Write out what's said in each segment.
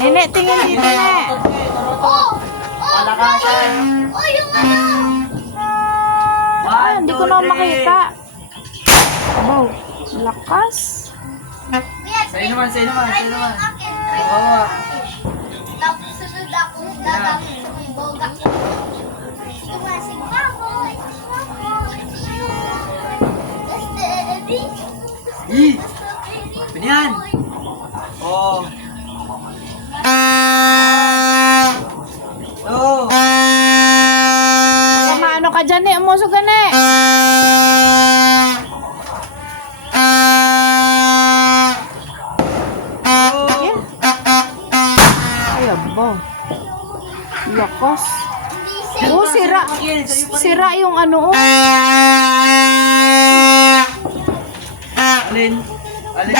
Nene, tingin dito na. Palakasan. Yung ano? Ah, hindi ko na makita. Wow, lakas. Sa'yo naman, sa'yo naman, sa'yo naman. Akin, Oo. tapos sunod ako, tatapos sa may boga. Sumasig baboy. Ih! Ano yan? Oo. Oo. Ano ka dyan eh, umuso ka na eh. Ay, aba. Lakas. Oh, sira. Sira yung ano. Alin? Alin?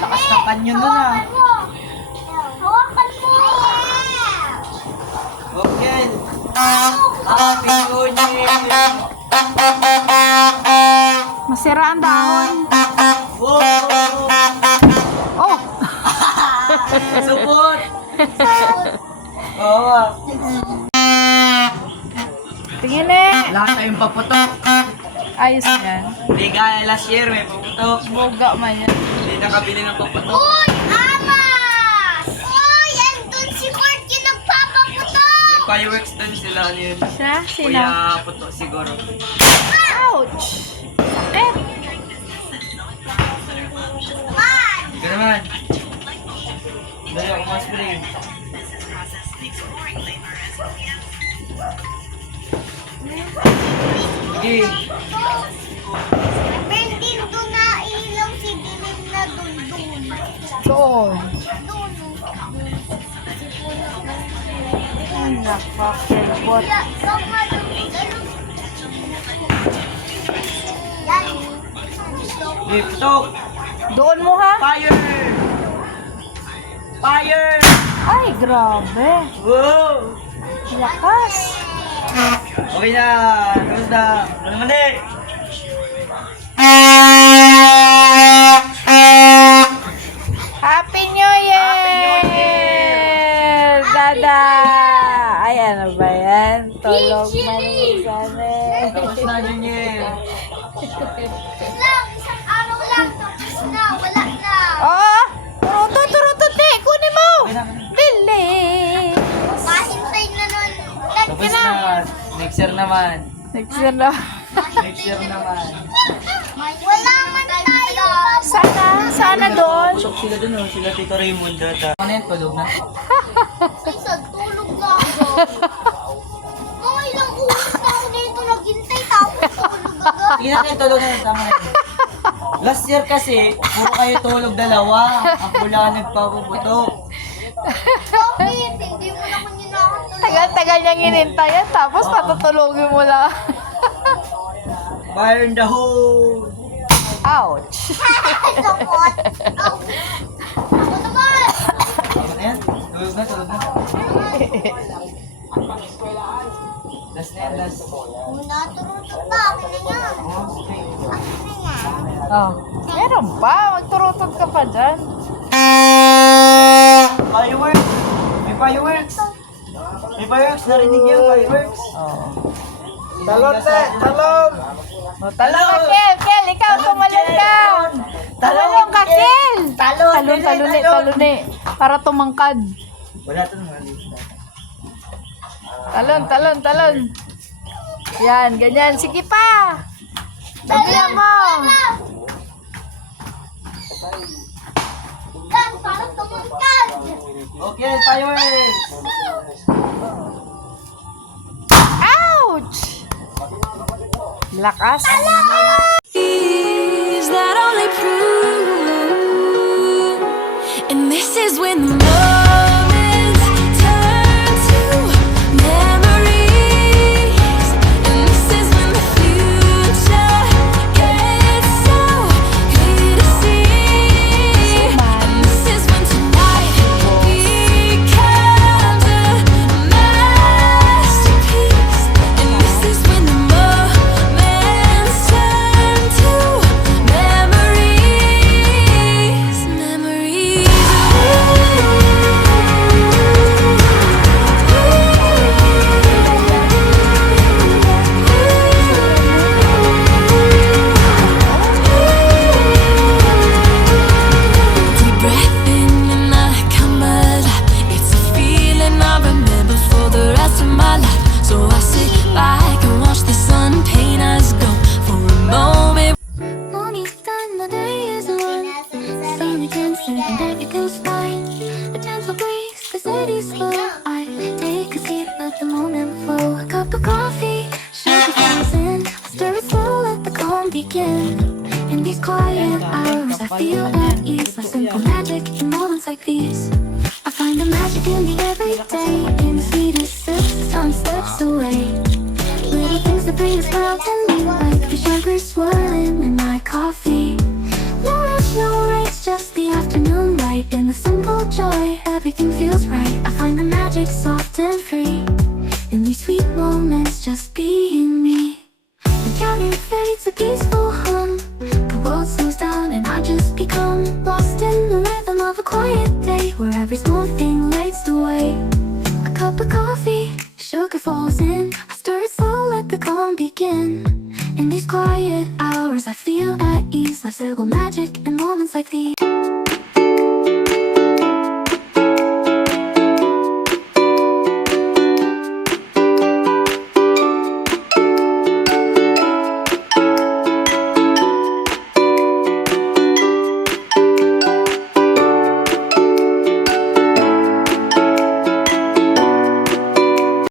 Lakas ng kanyon nun ah. Hawakan mo! Okay. Happy New Year! Masira ang dahon. Wow! Oh! Support! Oo. Tingin eh. Lahat tayong paputok. Ayos yan. Hindi gaya last year, may paputok. Boga man yan. Hindi nakabili ng paputok. Uy! Amas! Uy! Andun si Mark yung nagpapaputok! Fireworks dun sila ano yun. Siya? Sino? Kuya putok siguro. Ouch! Eh! Man! Ika naman. Dali ako mas spring. Sige. Bendin doon na ilaw si Dilim na doon. Doon. Doon. Ay, nakakabot. Kaya, sama doon. Yan. Sige, putok. Doon mo ha? Fire! Fire! Ay, grabe. Wow! Lakas. Okay na. Tapos na. Ano naman eh? Happy New Year! Happy New Year! Dada! Ay, ano ba yan? Tulog sana. Tapos na New Year. Lang, isang araw lang. Tapos na, wala na. Oh! Turuto, te! Kunin mo! Okay na. Bili! Mahintay na nun. Tapos na. Next year naman. Next year na. Next year naman. Wala man tayo. Sana doon. Pusok sila dun oh. Sila Tito Raymond data. Ano yan? Tulog na? Minsan, tulog na ako. Mga ilang oras na ako dito naghintay. Tapos tulog agad. Sige natin, tulog na. Tama na yun. Last year kasi, puro kayo tulog dalawa. Ako lang nagpapuputok. Bakit? Hindi mo naman yun nakatulog. Tagal-tagal niyang inintayan, tapos patutulogin mo lang. Fire in the hole! Ouch! Sakot. Ako naman. Ano na yan? Tulog na, tulog na. Last na yan, last. Muna, turutot pa. Akin na yan. Oh, okay. Akin na yan. Oh, meron pa. Magturutod ka pa dyan. Fireworks! May fireworks! May fireworks! Narinig niyo, fireworks! Oh. Talon, te! Talon! Talong ka, Kel! Kel, ikaw, tumalon ka! Tumalon ka, Kel! Talon! Talon, para tumangkad. Wala ito naman. Talon. Yan, ganyan. Sige pa! Dalihan mo! Gan, parang tumangkad. Okay, fireworks! Ouch! Lakas. Is that only prove? And this is when the moments turn to memories. And this is when the future gets so clear to see. And this is when tonight becomes a masterpiece. the moment flow. A cup of coffee, sugar falls in. I stir it slow, let the calm begin. In these quiet hours, I feel at ease. Like simple magic in moments like these. I find the magic in the everyday. In the sweetest sips, the sun slips away. Little things that bring a smile to me, like the sugar swirling in my coffee. No rush, no race, just the afternoon light. In the simple joy, everything feels right. I find the magic soft and free. In these sweet moments, just being me. The counting fades a peaceful hum. The world slows down and I just become lost in the rhythm of a quiet day, where every small thing lights the way. A cup of coffee, sugar falls in. I stir it slow, let the calm begin. In these quiet hours, I feel at ease. Like simple magic in moments like these.